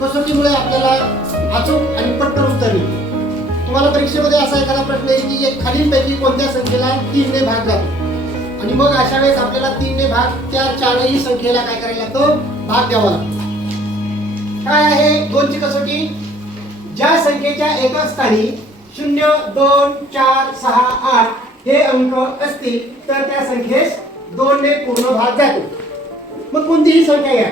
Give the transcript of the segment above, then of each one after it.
कसोटीमुळे आपल्याला अचूक आणि पटकन उत्तर मिळते. तुम्हाला परीक्षेमध्ये असा एखादा प्रश्न आहे की खालीलपैकी कोणत्या संख्येला 3 ने भाग जातो आणि मग अशा वेळेस आपल्याला 3 ने भाग त्या चारही संख्येला काय करायला लागतो, भाग द्यावा लागतो. काय आहे 2 ची कसोटी? ज्या संख्येच्या एकक स्थानी 0, 2, 4, 6, 8 हे अंक असतील तर त्या संख्येस 2 ने पूर्ण भाग जातो. मग कोणतीही संख्या घ्या.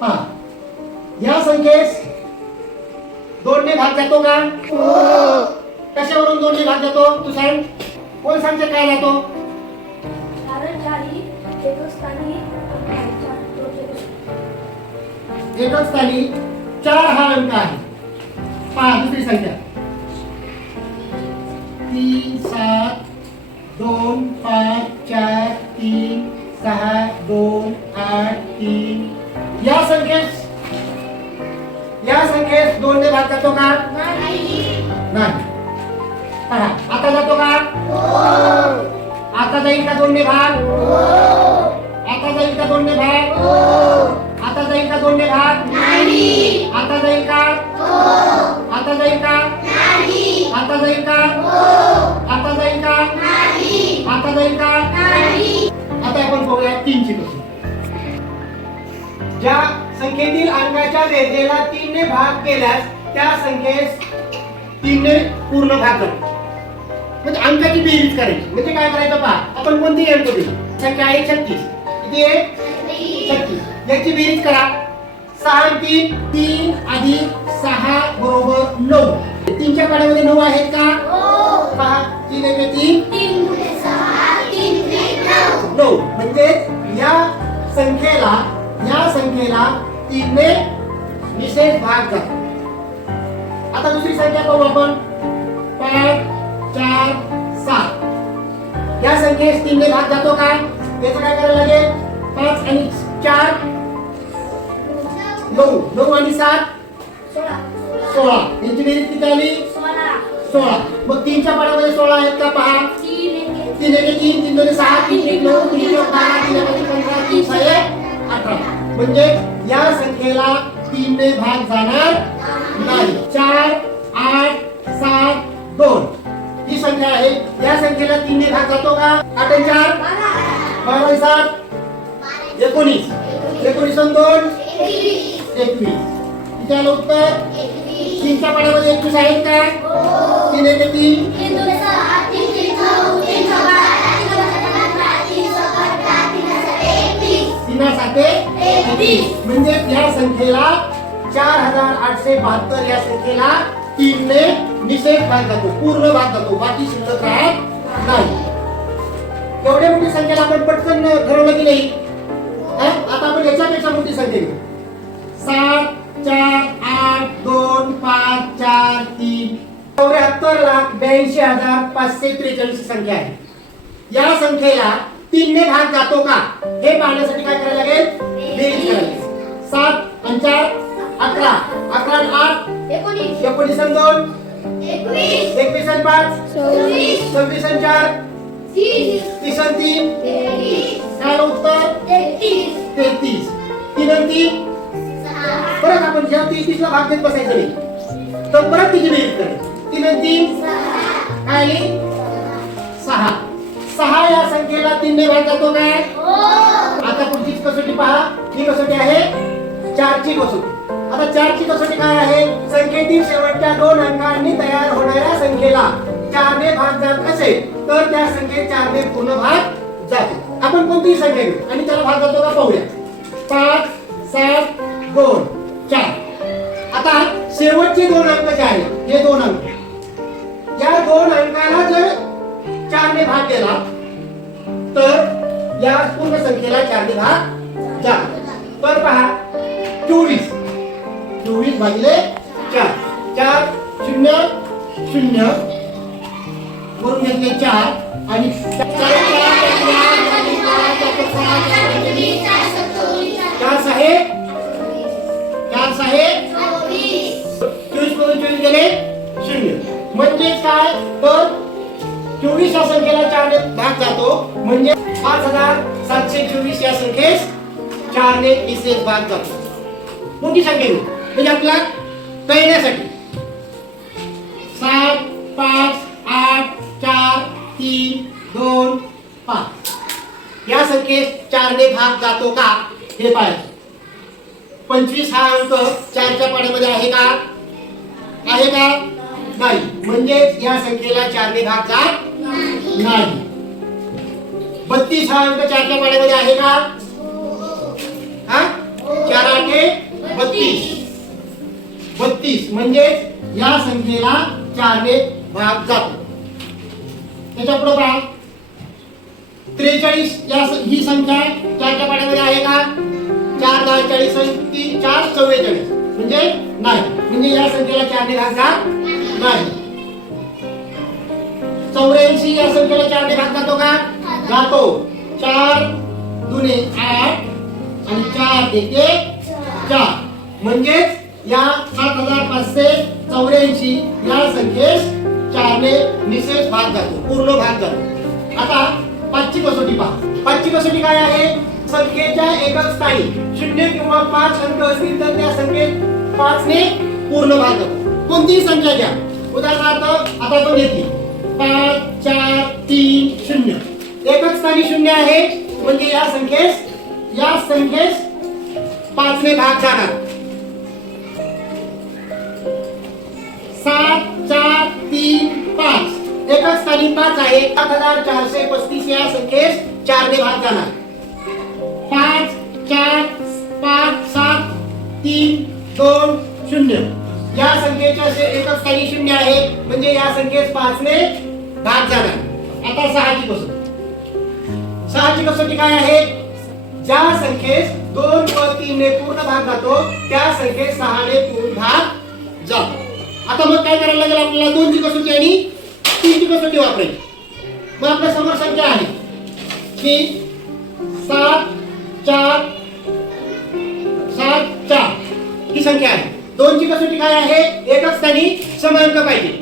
हा, या संख्येस 2 ने भाग जातो का? हो. कशावरून 2 ने भाग जातो तू सांग. कोण सांगते काय जातो? एकक स्थानी 4 हा अंक आहे. पहा दुसरी संख्या 3, 7, 2, 5, 4, 3, 6, 2, 8, 3. या संख्येस 2 ने भाग जातो का? नाही. पहा आता जातो का? हो. आता जाईल का 2 ने भाग? हो. आता जाईल का 2 ने भाग? हो. आता जाईल का 2 ने भाग? नाही. आता जाईल का? हो. आता जाईल का? नाही. आता जाईल का? हो. आता जाईल का? नाही. आता जाईल का? नाही. आता आपण बघूया 3 ची कसोटी. ज्या संख्येतील अंकाच्या बेरजेला 3 ने भाग केल्यास त्या संख्येस 3 ने पूर्ण भाग जातो. म्हणजे अंकाची बेरीज करायची. म्हणजे काय करायचं पहा, आपण कोणती अंक दिली? संख्या आहे 36. किती आहे? 36. याची बेरीज करा. 6 आणि 3 अधिक 6 बरोबर 9. 3 च्या पाड्यामध्ये 9 आहेत का? हो. पहा 3 आणि 3 9. म्हणजे या संख्येला 3 ने विशेष भाग जातो. आता दुसरी संख्या पाहू आपण. 5, 4, 7. या संख्येस 3 ने भाग जातो का? त्याचं काय करायला लागेल? 5 आणि 4 9. 9 आणि 7 16. यांची बेरीज किती आली? 16. मग 3 च्या पाड्यामध्ये 16 आहेत का? पहा 3 1 3 3 2 6 3 1 9 3 1 12 3 1 15 3 6 18. म्हणजे या संख्येला 3 ने भाग जाणार नाही. 4 8 7 2 ही संख्या आहे. या संख्येला 3 ने भाग जातो का? 8 आणि 4 12 आणि 7 19. 19 आणि 2 21. किती आलं उत्तर? 3 च्या पाड्यामध्ये 21 आहेत का? 3 1 3 म्हणजे या संख्येला 4872 या संख्येला 3 ने निषेध भाग जातो, पूर्ण भाग जातो, बाकी शिल्लक राहत नाही. एवढ्या मोठी संख्येला आपण पटकन ठरवलं की नाही? आता आपण याच्यापेक्षा मोठी संख्या घेऊ. 7 4 8 2 5 4 3 74,82,543 संख्या आहे. या संख्येला 3 ने भाग जातो का हे पाहण्यासाठी काय करायला लागेल? बेरीज करायची. 7 आणि 4 11 11 आणि 8 19 आणि 2 21 आणि 5 26 आणि 4 30 आणि 3 काय उत्तर? 33. 3 आणि 3 परत आपण ज्या 33 ला भाग देत बसायचं नाही, तर परत तिची बेरीज करायची. 3 आणि 3 काय आली? 6. 6 या संख्येला 3 ने भाग जातो काय? आता पुढची कसोटी पहा. ही कसोटी आहे 4 ची कसोटी. आता 4 ची कसोटी काय आहे? संख्येतील शेवटच्या 2 अंकांनी तयार होणाऱ्या संख्येला 4 ने भाग जात असेल तर त्या संख्येत 4 ने पूर्ण भाग जातो. आपण कोणतीही संख्या घेऊ आणि त्याला भाग जातो का पाहूया. 5 7 2 4. आता शेवटचे 2 अंक जे आहेत हे 2 अंक, या 2 अंकाला जर 4 ने भाग केला तर या पूर्ण संख्येला 4 ने भाग जातो. तर पहा 24 भागिले 4 4 0 0 वरून घेतले 4 आणि 4 6 24 मधून 24 गेले 0. म्हणजे काय? तर 24 या संख्येला 4 ने भाग जातो म्हणजे 5724 4 ने निषेध भाग जातो. मोठी संख्या घेऊ म्हणजे आपल्याला कळण्यासाठी 7 5 8 4 3 2 5 या संख्येस 4 ने भाग जातो का हे पाहायचं. 25 हा अंक 4च्या पाड्यामध्ये आहे का? आहे का? नाही. म्हणजे या संख्येला 4 ने भाग जात नाही. 32 हा अंक 4च्या पाड्यामध्ये आहे का? हा 4 8 32. 32 म्हणजे या संख्येला 4 ने भाग जातो. त्याच्या पुढे पहा 43 ही संख्या 4च्या पाड्यामध्ये आहे का? 4 10 40 3 4 44 म्हणजे नाही. म्हणजे या संख्येला 4 ने भाग जात नाही. 84 या संख्येला 4 ने भाग जातो का? जातो. 4 दुने 8 आणि 4 एके 4 म्हणजे या 7584 या संख्येस 4 ने निषेध भाग जातो, पूर्ण भाग जातो. आता 5 ची कसोटी पहा. 5 ची कसोटी काय आहे? संख्येच्या एकक स्थानी 0 किंवा 5 अंक असतील तर त्या संख्येत 5 ने पूर्ण भाग जातो. कोणतीही संख्या घ्या. उदाहरणार्थ आता आपण घेतली 5 4 3 0. एकक स्थानी 0 आहे म्हणजे या संख्येस 5 ने भाग जाणार. 7 4 3 5 एकच स्थानी 5 आहे. 7435 या संख्येस 4 ने भाग जाणार. 5 4 5 7 3 2 0 या संख्येच्या एकच स्थानी 0 आहे म्हणजे या संख्येस 5 ने भाग जाणार. आता 6 ची कसोटी. 6 ची कसोटी काय आहे? ज्या संख्येस 2 व 3 ने पूर्ण भाग जातो त्या संख्येस 6 ने पूर्ण भाग जातो. आता मग काय करायला लागेल आपल्याला? 2 ची कसोटी आणि 3 ची कसोटी वापरायची. मग आपल्या समोर संख्या आहे की 7 4 7 4 ही संख्या आहे. 2 ची कसोटी काय आहे? एकच स्थानी समांक पाहिजे.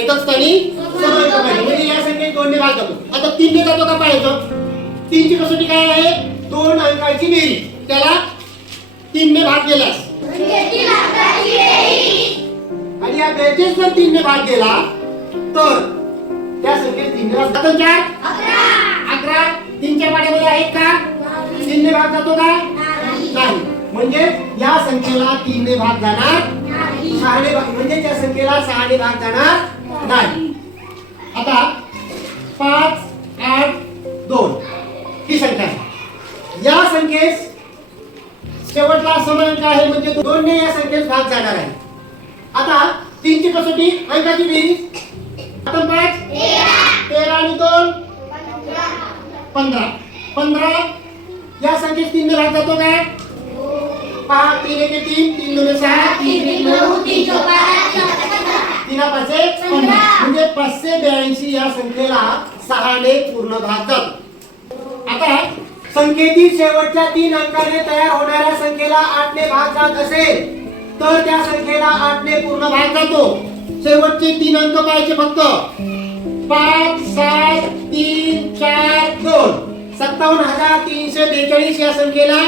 एकच स्थानी समांक पाहिजे म्हणजे या संख्येत 2 ने भाग जातो. आता 3 ने जातो का पाहायचं. 3 ची कसोटी काय आहे? 2 अंकाची बेरीज. त्याला 3 ने भाग गेलास आणि या बेरजेस जर 3 ने भाग गेला तर त्या संख्येत 3 ने भाग जातो. 4 11 3च्या पाड्यामध्ये आहेत का? 3 ने भाग जातो का? नाही. म्हणजे या संख्येला 3 ने भाग जाणार नाही. 6 ने भाग म्हणजे त्या संख्येला 6 ने भाग जाणार नाही. आता 5 8 2 ही संख्या आहे. या संख्येस शेवटला समांक आहे म्हणजे 2 ने या संख्येस भाग जाणार आहे. आता 3 ची कसोटी अंकाची बेरीज. आता 5 13 आणि 2 15 15 या संख्येस 3 ने भाग जातो काय? 5 3 1 3 3 2 6 3 1 9 3 4 3 5 15 म्हणजे 582 या संख्येला 6 ने पूर्ण भाग जातो. आता संख्येतील शेवटच्या 3 अंकाने तयार होणाऱ्या संख्येला 8 ने भाग जात असेल तर त्या संख्येला 8 ने पूर्ण भाग जातो. शेवटचे 3 अंक पाहिजे फक्त. 5 7 3 4 2 57342 या संख्येला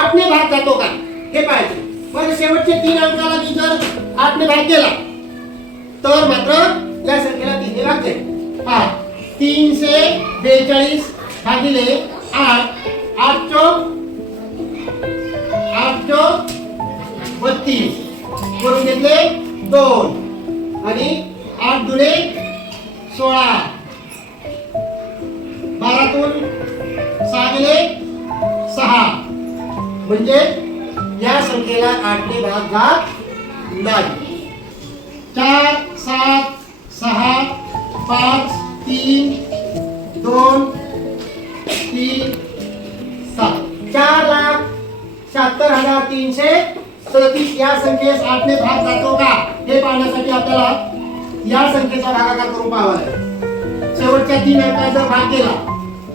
8 ने भाग जातो का हे पाहिजे. पण शेवटचे 3 अंकाला जर 8 ने भाग गेला तर मात्र या संख्येला 3 ने भाग जाईल. पहा 342 भागिले 8 8 चौक 32 करून घेतले 2 आणि 8 दुने 16 12 तून 6 गेले 6 म्हणजे या संख्येला 8 ने भाग जात नाही. 4 7 6 5 3 2 3 7 4,76,337 या संख्येस 8 ने भाग जातो का हे पाहण्यासाठी आपल्याला या संख्येचा भागाकार करून पाहावा लागेल. शेवटच्या 3 अंकाचा जर भाग केला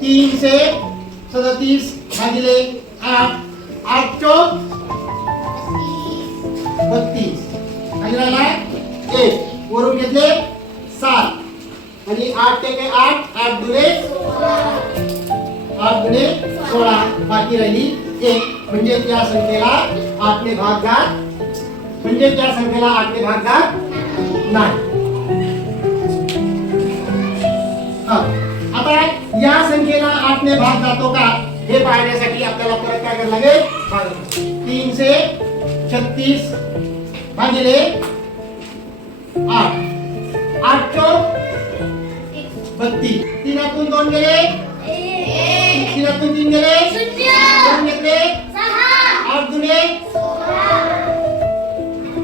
337 भागिले 8 8 चौक 32 आणि राहिला 1 वरून घेतले 7 आणि 8 ते 8 8 दुने 16 बाकी राहिली 1 म्हणजे त्या संख्येला 8 ने भागात म्हणजे त्या संख्येला 8 ने भागात नाही. आता या संख्येला 8 ने भाग जातो का हे पाहण्यासाठी आपल्याला परत काय करायला लागेल? 336 भागिले 8 8 चौक 32 3 2 गेले 3 3 गेले 2 घेतले 8 दुने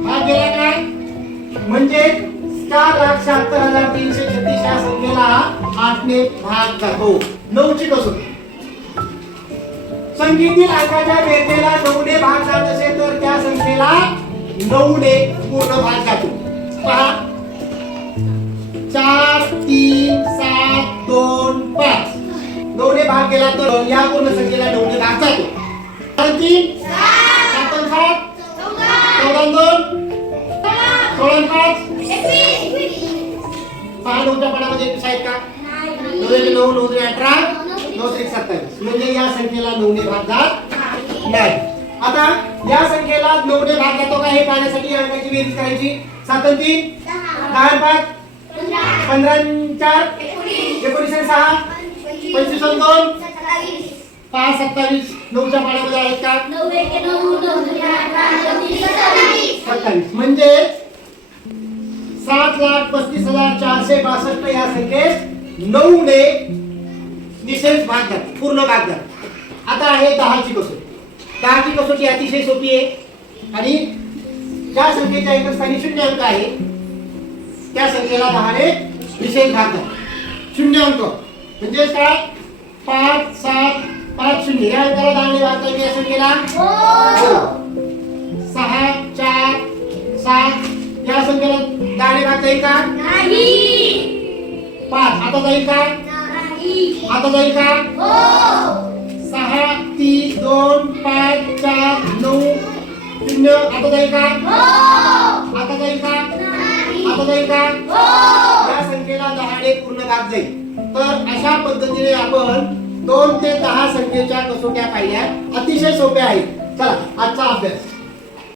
भाग गेला काय म्हणजे 4,76,336 या संख्येला 8 ने भाग जातो. 9 ची कसोटी संख्येतील अंकाच्या बेरजेला 9 ने भाग जात असेल तर त्या संख्येला 9 ने पूर्ण भाग जातो. पहा 4 3 7 2 5 9 ने भाग केला तर या पूर्ण संख्येला 9 ने भाग जातो. 3 7 7 14 2 16 5 पहा 9च्या पानामध्ये एकवीस आहेत का? 9 9 9 18 9 27 म्हणजे या संख्येला 9 ने भाग जात नाही. आता या संख्येला 9 ने भाग जातो का हे पाहण्यासाठी या अंकाची बेरीज करायची. 7 3 10 5 15 4 19 6 25 2 5 27 9च्या पानामध्ये आहेत का? 27 म्हणजे 7,35,462 या संख्येस 9 ने निशेष भाग जातो पूर्ण भाग जातो. आता आहे 10 ची कसोटी. 10 ची कसोटी अतिशय सोपी आहे आणि ज्या संख्येच्या एकच स्थानी शून्य अंक आहे त्या संख्येला 10 ने विशेष भाग जातो. शून्य अंक म्हणजे काय? 5 7 5 0 या अंकाला 10 ने भाग जाईल या संख्येला 6 4 7 या संख्येला 10 ने भाग जाईल का? नाही. 5 आता जाईल का? नाही. आता जाईल का? हो. 6 3 2 5 4 9 0 आता जाईल का? हो. आता जाईल का? नाही. आता जाईल का? हो. या संख्येला 10 ने पूर्ण भाग जाईल. तर अशा पद्धतीने आपण 2 ते 10 संख्येच्या कसोट्या पाहिल्या. अतिशय सोप्या आहेत. चला आजचा अभ्यास